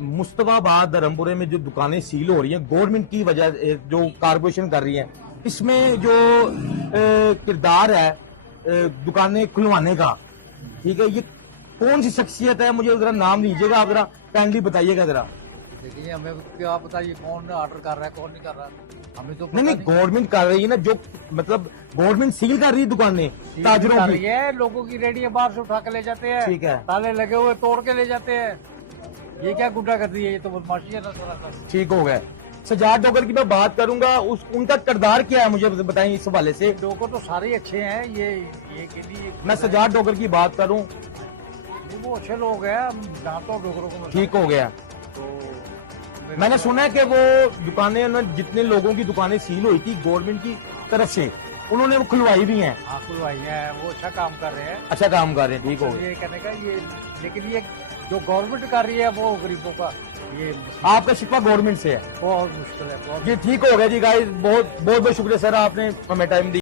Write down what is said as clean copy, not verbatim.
मुस्तफाबाद धर्मपुरे में जो दुकानें सील हो रही हैं गवर्नमेंट की वजह जो कारपोरेशन कर रही है, इसमें जो किरदार है दुकानें खुलवाने का, ठीक है, ये कौन सी शख्सियत है? मुझे जरा नाम लीजिएगा, आप जरा काइंडली बताइएगा जरा। देखिए हमें क्या पता ये कौन ऑर्डर कर रहा है कौन नहीं कर रहा, हमें तो नहीं, गवर्नमेंट कर रही है ना, जो मतलब गवर्नमेंत सील कर रही है दुकानें ताजरों की। है लोगों की रेडियां बाहर से उठा के ले जाते हैं, ठीक है, ताले लगे हुए तोड़ के ले जाते हैं। ये क्या गुंडा कर रही है, ये तो बदमाशी है ना सरासर। ठीक हो गया। सजाद डोगर की मैं बात करूंगा, उनका किरदार क्या है मुझे बताएं इस हवाले से। डोगर तो सारे अच्छे हैं, ये के लिए मैं सजाद डोगर की बात करूं, वो अच्छे लोग हैं, हम जानता हूँ डोगरों को। ठीक हो गया। तो मैंने सुना है कि वो दुकानें, जितने लोगों की दुकानें सील हुई थी गवर्नमेंट की तरफ से, उन्होंने वो खुलवाई भी हैं। हाँ खुलवाई है, वो अच्छा काम कर रहे हैं, अच्छा काम कर रहे हैं, ठीक हो गया। ये कहने का ये, लेकिन ये जो गवर्नमेंट कर रही है वो गरीबों का ये आपका शिकवा गवर्नमेंट से है, बहुत मुश्किल है बहुत। जी ठीक हो गया जी गाइस, बहुत बहुत शुक्रिया सर, आपने हमें टाइम दिया।